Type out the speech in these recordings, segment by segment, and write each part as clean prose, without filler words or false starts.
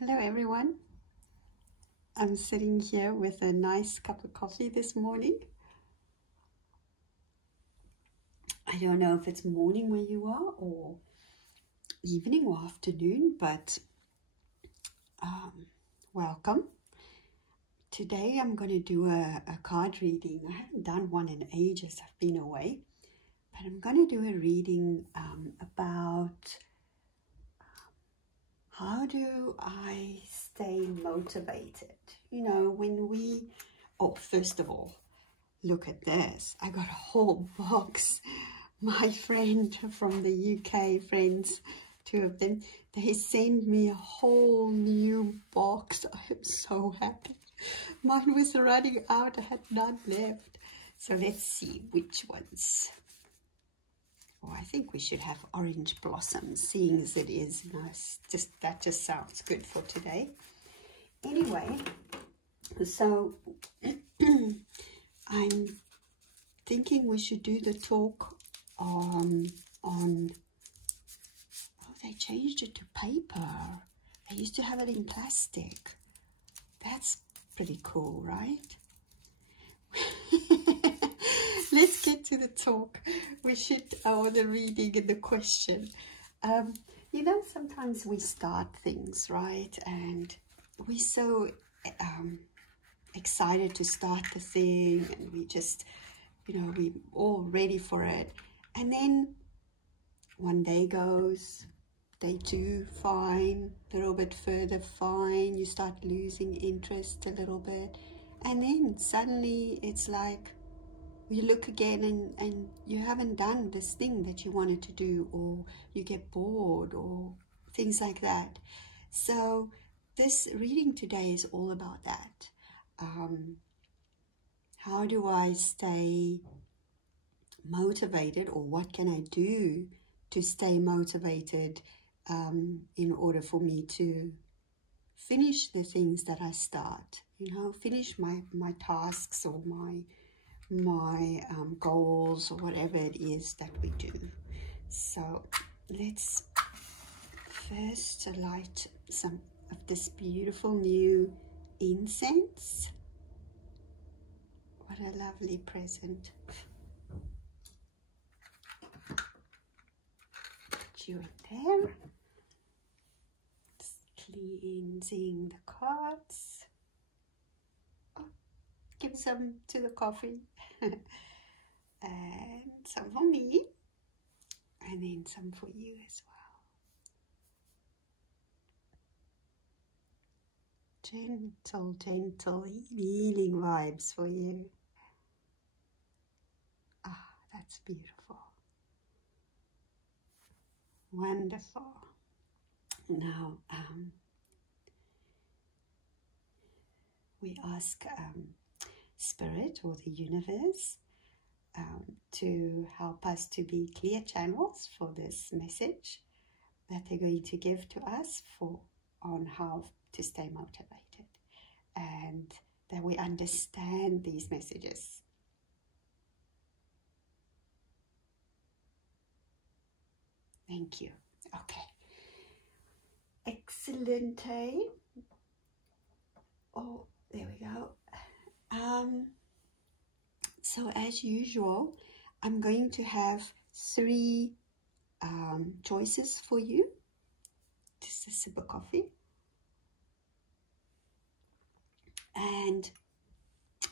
Hello everyone. I'm sitting here with a nice cup of coffee this morning. I don't know if it's morning where you are or evening or afternoon, but welcome. Today I'm going to do a card reading. I haven't done one in ages. I've been away, but I'm going to do a reading about how do I stay motivated? You know, when we, first of all, look at this. I got a whole box. My friend from the UK, friends, two of them, they sent me a whole new box. I'm so happy. Mine was running out. I had none left. So let's see which ones. Oh, I think we should have orange blossoms, seeing as it is nice. That just sounds good for today. Anyway, so I'm thinking we should do the talk on oh, they changed it to paper. I used to have it in plastic. That's pretty cool, right? Let's get to the talk. We should, or the reading and the question. You know, sometimes we start things, right? And we're so excited to start the thing, and we just, you know, we're all ready for it. And then one day goes, day two, fine, a little bit further, fine. You start losing interest a little bit. And then suddenly it's like, you look again and you haven't done this thing that you wanted to do, or you get bored or things like that. So this reading today is all about that. How do I stay motivated, or what can I do to stay motivated in order for me to finish the things that I start, you know, finish my tasks or my goals, or whatever it is that we do. So let's first light some of this beautiful new incense. What a lovely present. Put you in there. Just cleansing the cards. Give some to the coffee. And some for me, and then some for you as well. Gentle healing vibes for you. Ah, that's beautiful. Wonderful. Now we ask Spirit, or the universe, to help us to be clear channels for this message that they're going to give to us on how to stay motivated, and that we understand these messages. Thank you. Okay. Excellent. Oh, there we go. So as usual, I'm going to have three choices for you. Just a sip of coffee. And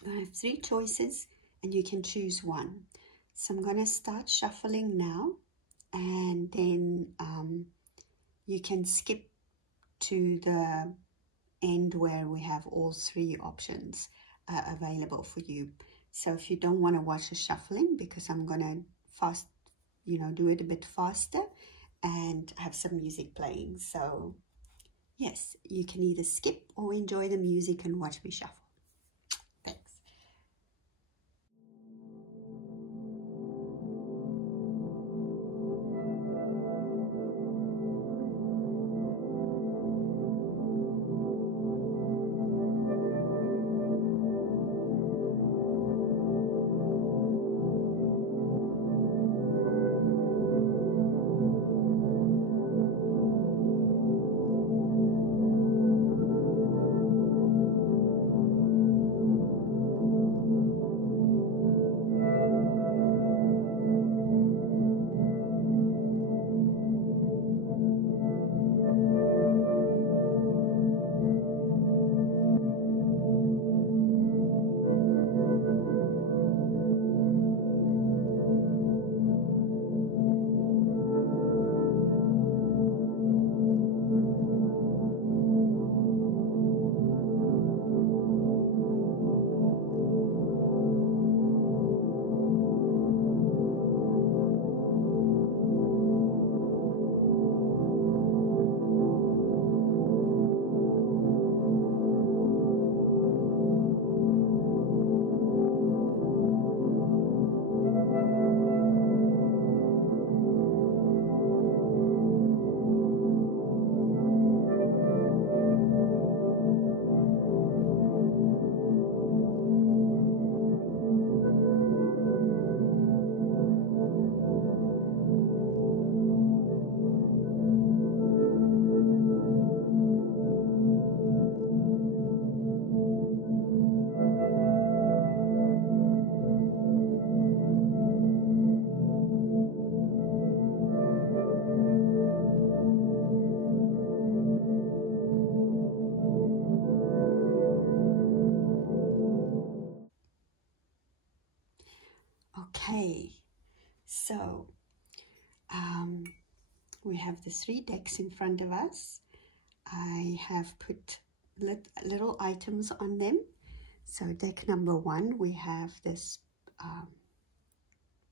I have three choices, and you can choose one. So I'm going to start shuffling now, and then you can skip to the end where we have all three options available for you. So if you don't want to watch the shuffling, because I'm going to do it a bit faster and have some music playing. So yes, you can either skip or enjoy the music and watch me shuffle. Thanks. We have the 3 decks in front of us. I have put little items on them. So deck number 1, we have this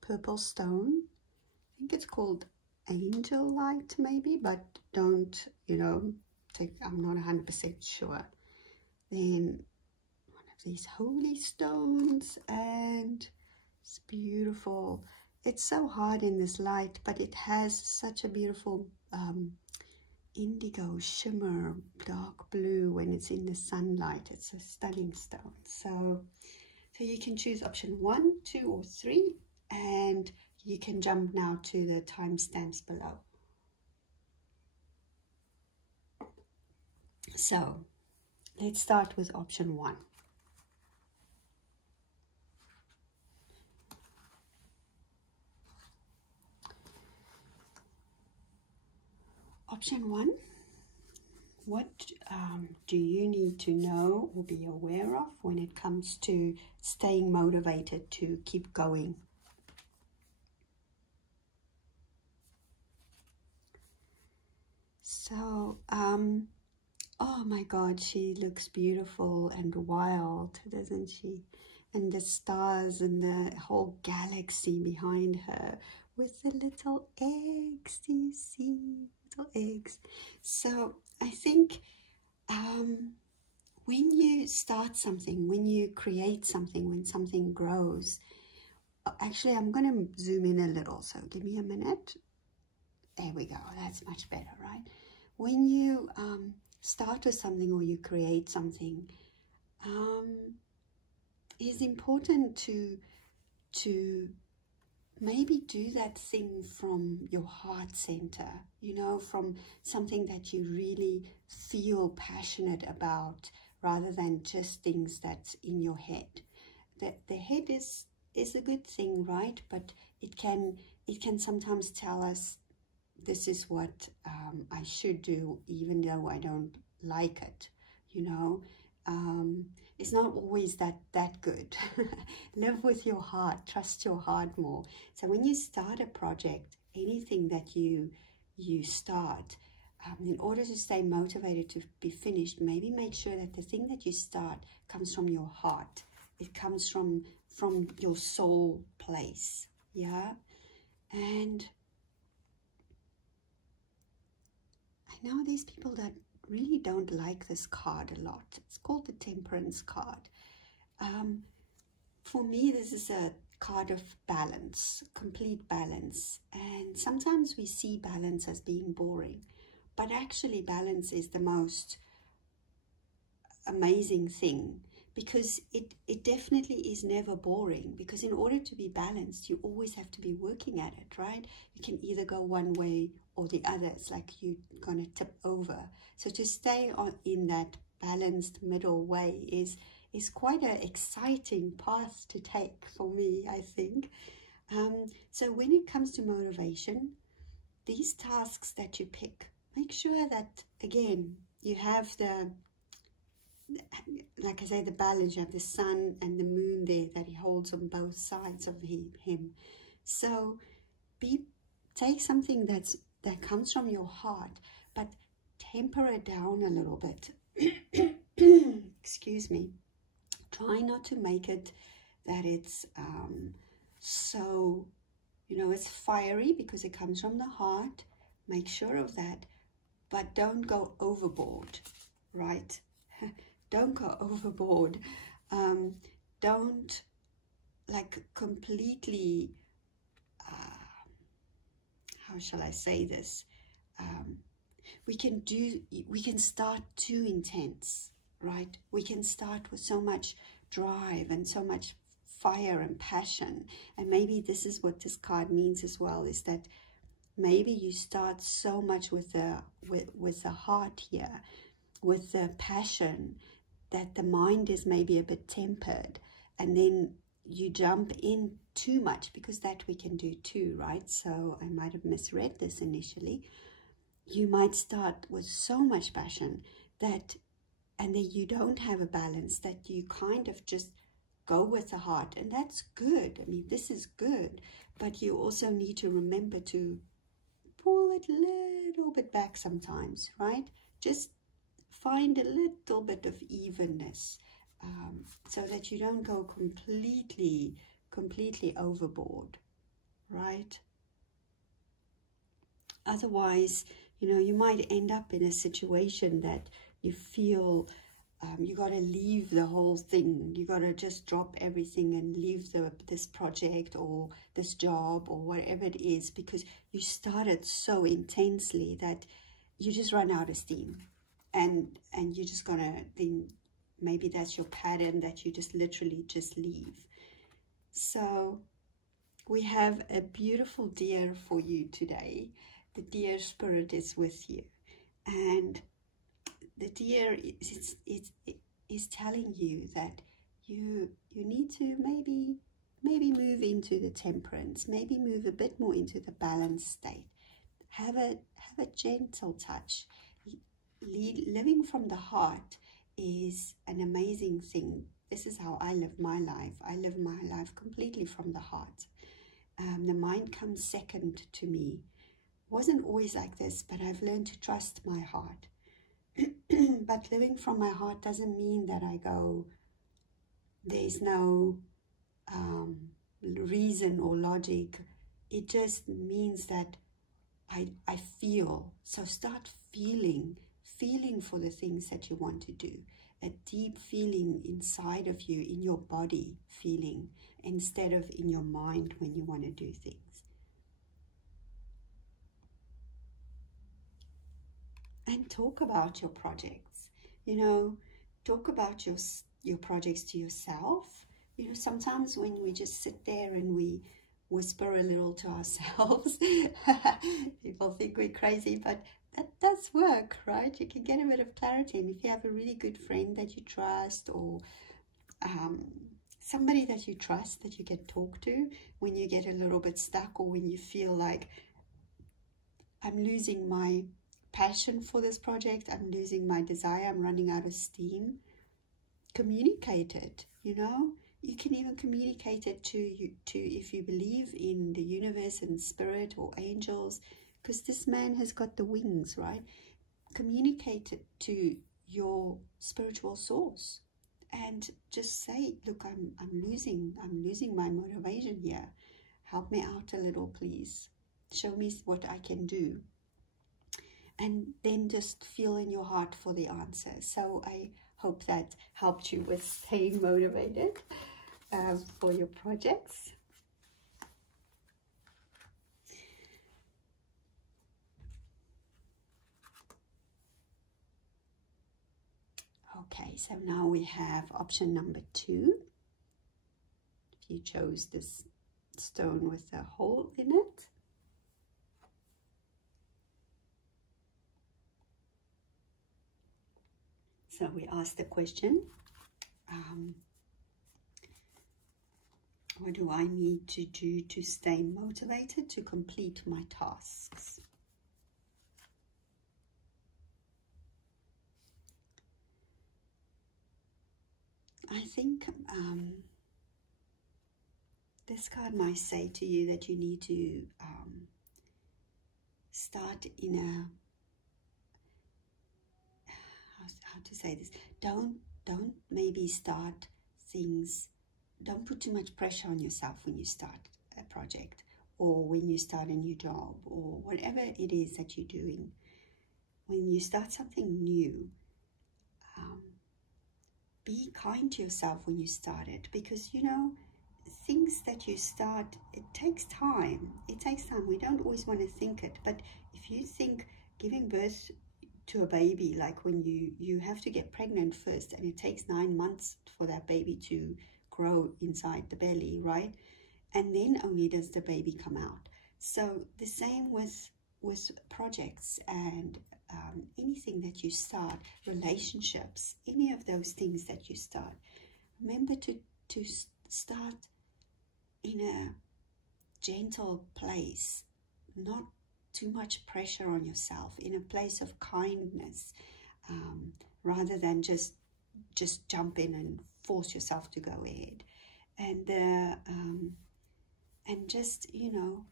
purple stone. I think it's called Angel Light maybe, but don't, you know, I'm not 100% sure. Then one of these holy stones, and it's beautiful. It's so hard in this light, but it has such a beautiful indigo shimmer, dark blue when it's in the sunlight. It's a stunning stone. So you can choose option 1, 2, or 3, and you can jump now to the timestamps below. So let's start with option 1. Option 1, what do you need to know or be aware of when it comes to staying motivated to keep going? So, oh my God, she looks beautiful and wild, doesn't she? And the stars and the whole galaxy behind her with the little eggs, do you see? Little eggs. So I think when you start something, when you create something, when something grows, actually I'm going to zoom in a little, so give me a minute. There we go, that's much better, right? When you start with something or you create something, it's important to maybe do that thing from your heart center, you know, from something that you really feel passionate about, rather than just things that's in your head. The head is a good thing, right? But it can sometimes tell us this is what I should do, even though I don't like it, you know. It's not always that good. Live with your heart, trust your heart more. So when you start a project, anything that you start, in order to stay motivated to be finished, maybe make sure that the thing that you start comes from your heart. It comes from your soul place, yeah? And I know these people that really don't like this card a lot. It's called the Temperance card. For me, this is a card of balance, complete balance. And sometimes we see balance as being boring, but actually balance is the most amazing thing, because it definitely is never boring, because in order to be balanced, you always have to be working at it, right? You can either go one way or the other. It's like you're going to tip over. So to stay in that balanced middle way is quite an exciting path to take for me, I think. So when it comes to motivation, these tasks that you pick, make sure that, again, you have the, like I say, the balance. You have the sun and the moon there that he holds on both sides of him. So take something that comes from your heart, but temper it down a little bit. Excuse me. Try not to make it that it's so, you know, it's fiery, because it comes from the heart. Make sure of that, but don't go overboard, right? Don't go overboard. Don't like completely, how shall I say this? We can start too intense, right? We can start with so much drive and so much fire and passion. And maybe this is what this card means as well, is that maybe you start so much with the heart here, with the passion, that the mind is maybe a bit tempered, and then you jump in too much, because that we can do too, right? So I might have misread this initially. You might start with so much passion that, and then you don't have a balance, that you kind of just go with the heart, and that's good. I mean, this is good, but you also need to remember to pull it a little bit back sometimes, right? Just find a little bit of evenness, so that you don't go completely overboard, right? Otherwise, you know, you might end up in a situation that you feel you got to leave the whole thing. You got to just drop everything and leave this project or this job or whatever it is, because you started so intensely that you just run out of steam, and you're just gonna then maybe that's your pattern, that you just literally just leave. So we have a beautiful deer for you today. The deer spirit is with you, and the deer is telling you that you need to maybe move into the temperance, maybe move a bit more into the balanced state. Have a gentle touch. Living from the heart is an amazing thing. This is how I live my life. I live my life completely from the heart. The mind comes second to me. Wasn't always like this, but I've learned to trust my heart. But living from my heart doesn't mean that I go, there's no reason or logic. It just means that I feel. So start feeling for the things that you want to do. A deep feeling inside of you, in your body feeling, instead of in your mind when you want to do things. And talk about your projects. You know, talk about your projects to yourself. You know, sometimes when we just sit there and we whisper a little to ourselves, people think we're crazy, but that does work, right? You can get a bit of clarity. And if you have a really good friend that you trust, or somebody that you trust that you can talk to when you get a little bit stuck, or when you feel like, I'm losing my passion for this project, I'm losing my desire, I'm running out of steam, communicate it. You know, you can even communicate it to if you believe in the universe and spirit or angels, because this man has got the wings, right? Communicate it to your spiritual source and just say, look, I'm losing my motivation here. Help me out a little, please. Show me what I can do. And then just feel in your heart for the answer. So I hope that helped you with staying motivated for your projects. Okay, so now we have option number 2. If you chose this stone with a hole in it. So we asked the question, what do I need to do to stay motivated to complete my tasks? I think this card might say to you that you need to start in a, how to say this, don't maybe start things, don't put too much pressure on yourself when you start a project, or when you start a new job, or whatever it is that you're doing. When you start something new, be kind to yourself when you start it, because you know, things that you start, it takes time. It takes time. We don't always want to think it, but if you think giving birth to a baby, like when you have to get pregnant first, and it takes 9 months for that baby to grow inside the belly, right? And then only does the baby come out. So the same with projects and anything that you start, relationships, any of those things that you start. Remember to start in a gentle place, not too much pressure on yourself, in a place of kindness, rather than just jump in and force yourself to go ahead. And just, you know,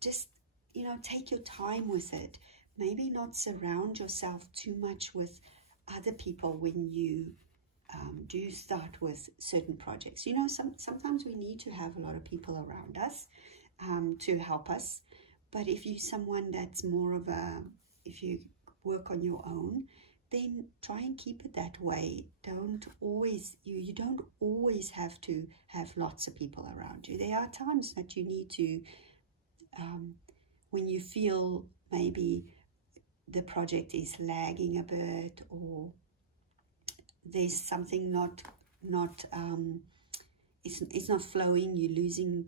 just, you know, take your time with it. Maybe not surround yourself too much with other people when you do start with certain projects. You know, sometimes we need to have a lot of people around us to help us. But if you're someone that's more of if you work on your own, then try and keep it that way. Don't always, you don't always have to have lots of people around you. There are times that you need to, when you feel maybe the project is lagging a bit, or there's something it's not flowing, you're losing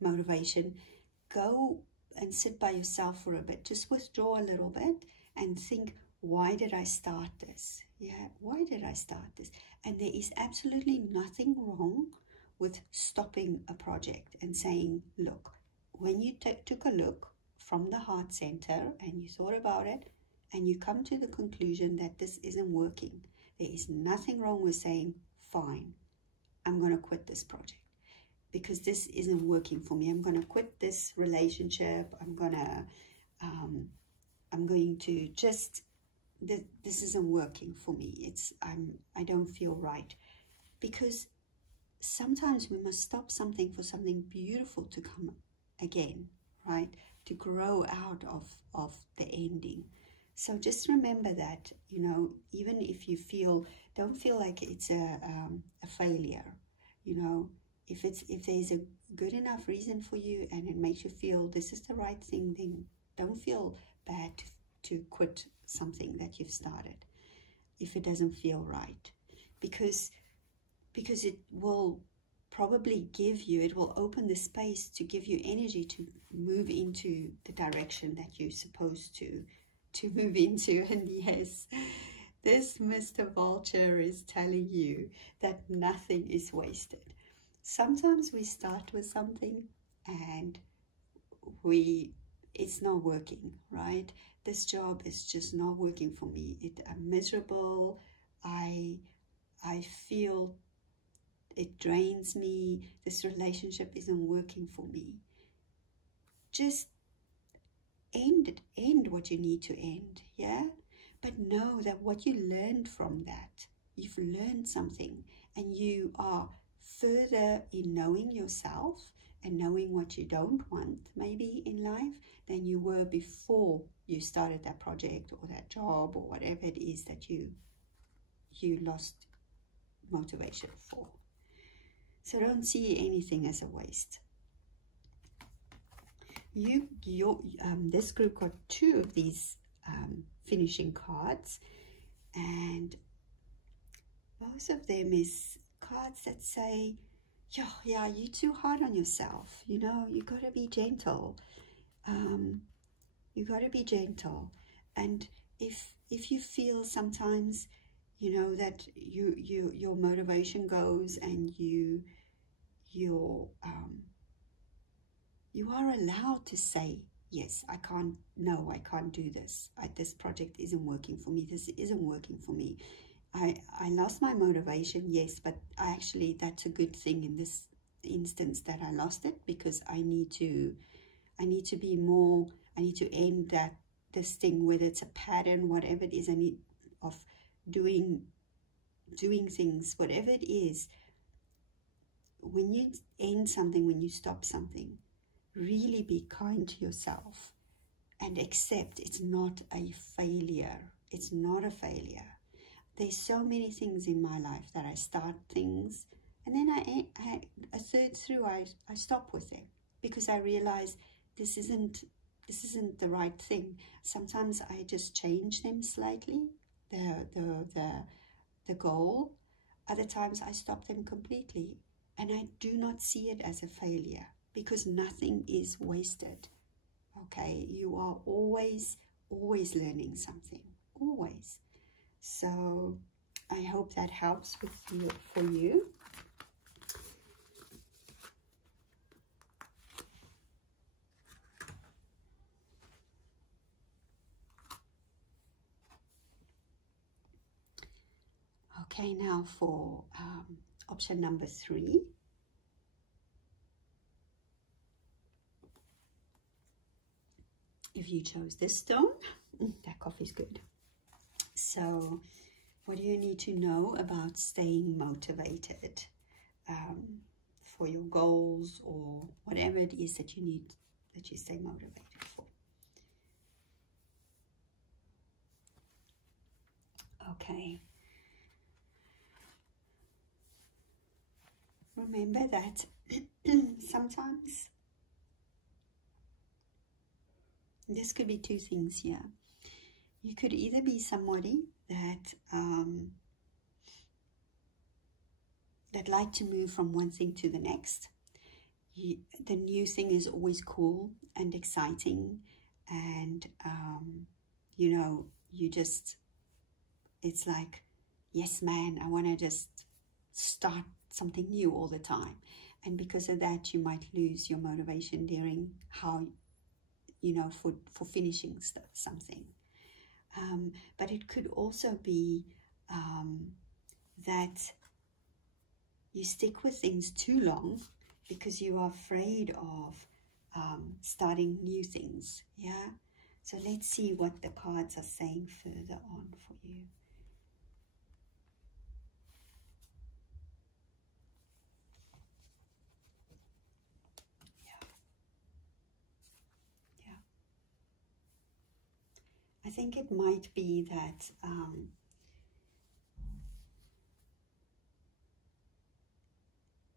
motivation, go and sit by yourself for a bit. Just withdraw a little bit and think, why did I start this? Yeah, why did I start this? And there is absolutely nothing wrong with stopping a project and saying, look, when you took a look from the heart center and you thought about it and you come to the conclusion that this isn't working, there is nothing wrong with saying, fine, I'm going to quit this project because this isn't working for me. I'm going to quit this relationship. I'm going to just, this isn't working for me. I don't feel right. Because sometimes we must stop something for something beautiful to come again, right? To grow out of the ending. So just remember that, you know, even if you don't feel like it's a failure, you know, if there's a good enough reason for you and it makes you feel this is the right thing, then don't feel bad to quit something that you've started if it doesn't feel right, because it will probably it will open the space to give you energy to move into the direction that you're supposed to move into. And yes, this Mr. Vulture is telling you that nothing is wasted. Sometimes we start with something and it's not working, right? This job is just not working for me. I'm miserable. I feel it drains me. This relationship isn't working for me. Just end what you need to end, yeah? But know that what you learned from that, you've learned something, and you are further in knowing yourself and knowing what you don't want maybe in life than you were before you started that project or that job or whatever it is that you lost motivation for. So don't see anything as a waste. This group got 2 of these finishing cards, and most of them is cards that say, yeah, you're too hard on yourself. You know, you got to be gentle. You got to be gentle. And if you feel sometimes, you know, that your motivation goes and you are allowed to say, yes, I can't do this. This project isn't working for me. This isn't working for me. I lost my motivation, yes, but actually that's a good thing in this instance that I lost it, because I need to be more, I need to end this thing, whether it's a pattern, whatever it is, I need of doing things, whatever it is. When you end something, when you stop something, really be kind to yourself and accept it's not a failure. It's not a failure. There's so many things in my life that I start things and then a third through I stop with them because I realize this isn't the right thing. Sometimes I just change them slightly, the goal. Other times I stop them completely, and I do not see it as a failure because nothing is wasted. Okay, you are always learning something, always. So I hope that helps for you. Okay, now for option number 3. if you chose this stone. That coffee's good. So what do you need to know about staying motivated for your goals or whatever it is that you need, that you stay motivated for? Okay. Remember that sometimes this could be two things here. You could either be somebody that that like to move from one thing to the next. The new thing is always cool and exciting, and you know, you just, it's like, yes man, I want to just start something new all the time. And because of that, you might lose your motivation during how, you know, for finishing something. But it could also be that you stick with things too long because you are afraid of starting new things. Yeah. So let's see what the cards are saying further on for you. I think it might be that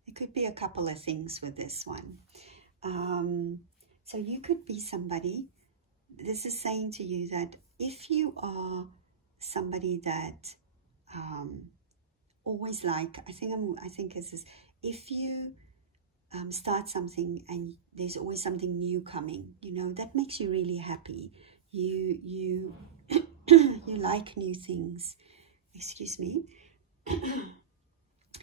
it could be a couple of things with this one. So you could be somebody, this is saying to you that if you are somebody that always like, I think this is, if you start something and there's always something new coming, you know, that makes you really happy. You you like new things, excuse me.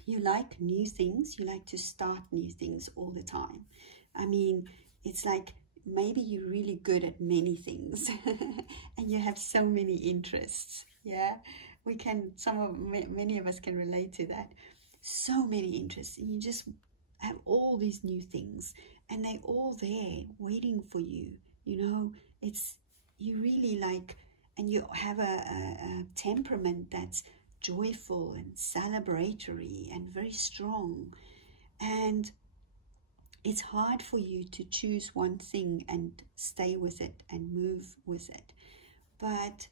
You like new things, you like to start new things all the time. I mean, it's like maybe you're really good at many things and you have so many interests. Yeah, we can, many of us can relate to that. So many interests, and you just have all these new things and they're all there waiting for you. You know, it's, you really like, and you have a temperament that's joyful and celebratory and very strong, and it's hard for you to choose one thing and stay with it and move with it. But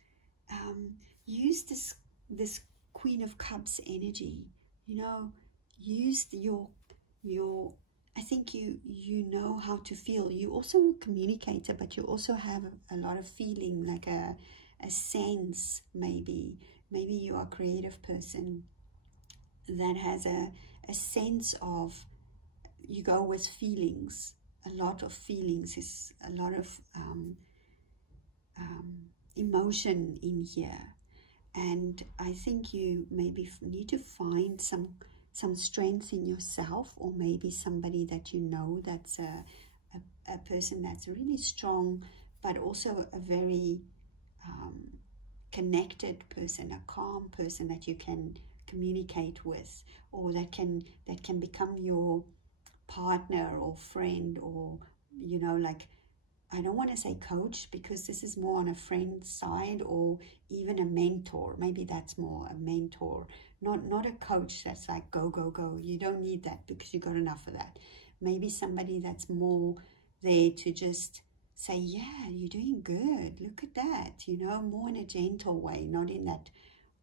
use this Queen of Cups energy, you know, use your I think you know how to feel. You also a communicator, but you also have a lot of feeling, like a sense. Maybe you are a creative person that has a sense of, you go with feelings. A lot of feelings is a lot of emotion in here, and I think you maybe need to find some strength in yourself, or maybe somebody that you know that's a person that's really strong, but also a very connected person, a calm person that you can communicate with, or that can become your partner or friend, or, you know, like, I don't want to say coach, because this is more on a friend side, or even a mentor. Maybe that's more a mentor, not a coach that's like go go go. You don't need that, because you got enough of that. Maybe somebody that's more there to just say, yeah, you're doing good, look at that, you know, more in a gentle way, not in that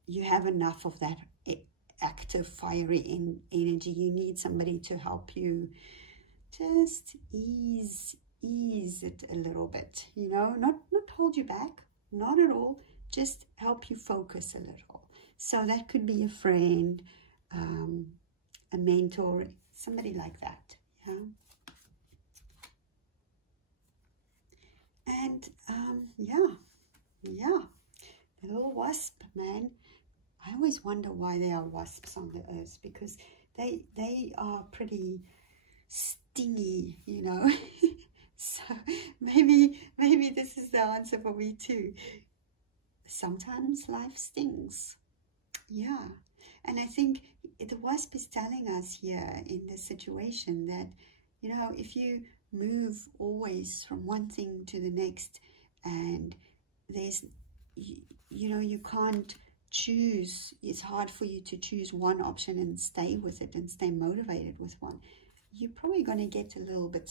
you have enough of that active fiery energy. You need somebody to help you just ease it a little bit, you know, not hold you back, not at all, just help you focus a little. So that could be a friend, a mentor, somebody like that. Yeah. And yeah, the little wasp, man, I always wonder why there are wasps on the earth, because they are pretty stingy, you know. So maybe this is the answer for me too. Sometimes life stings. Yeah. And I think the wasp is telling us here in this situation that, you know, if you move always from one thing to the next, and there's, you know, you can't choose. It's hard for you to choose one option and stay with it and stay motivated with one. You're probably going to get a little bit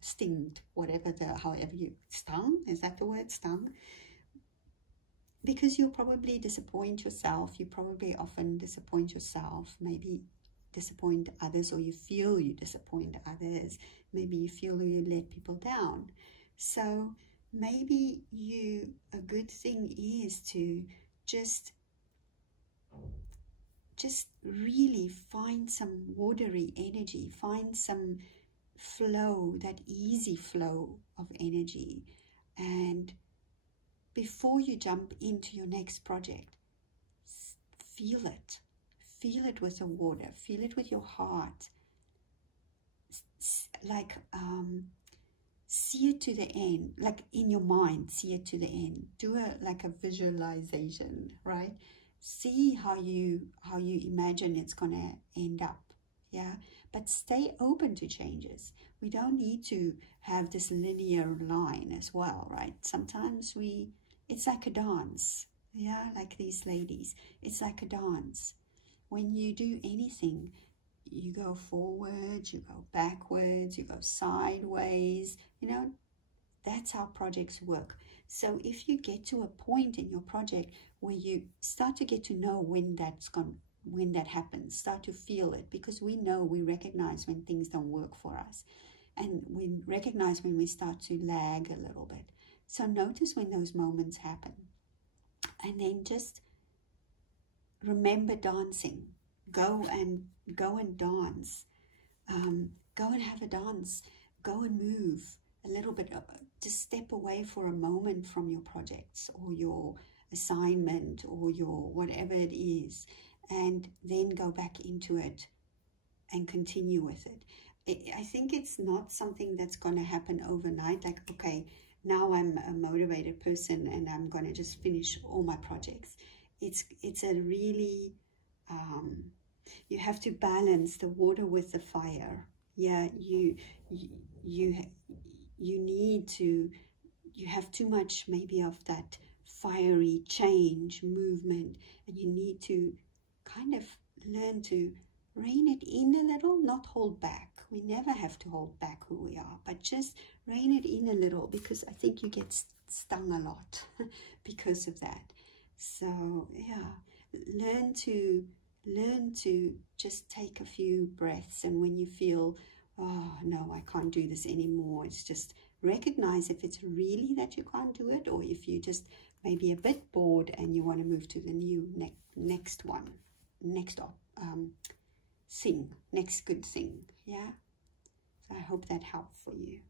stinged, however you, stung, is that the word, stung? Because you'll probably disappoint yourself. You probably often disappoint yourself, maybe disappoint others, or you feel you disappoint others. Maybe you feel you let people down. So maybe a good thing is to just really find some watery energy, find some flow, that easy flow of energy. And before you jump into your next project, feel it. Feel it with the water. Feel it with your heart. Like, see it to the end. Like in your mind, see it to the end. Do like a visualization, right? See how you imagine it's going to end up. Yeah, but stay open to changes. We don't need to have this linear line as well, right? Sometimes it's like a dance. Yeah, like these ladies, it's like a dance. When you do anything, you go forward, you go backwards, you go sideways, you know, that's how projects work. So if you get to a point in your project where you start to get to know when that happens, start to feel it, because we recognize when things don't work for us, and we recognize when we start to lag a little bit. So notice when those moments happen, and then just remember dancing. Go and dance. Go and have a dance. Go and move a little bit. Just step away for a moment from your projects or your assignment or your whatever it is, and then go back into it and continue with it. I think it's not something that's going to happen overnight. Like, okay, now I'm a motivated person and I'm going to just finish all my projects. It's a really, you have to balance the water with the fire. Yeah, you need to, you have too much maybe of that fiery change movement, and you need to kind of learn to rein it in a little, not hold back. We never have to hold back who we are, but just rein it in a little, because I think you get stung a lot because of that. So yeah, learn to just take a few breaths, and when you feel, oh no, I can't do this anymore, it's just recognize if it's really that you can't do it, or if you just maybe a bit bored and you want to move to the next good thing. Yeah, so I hope that helped for you.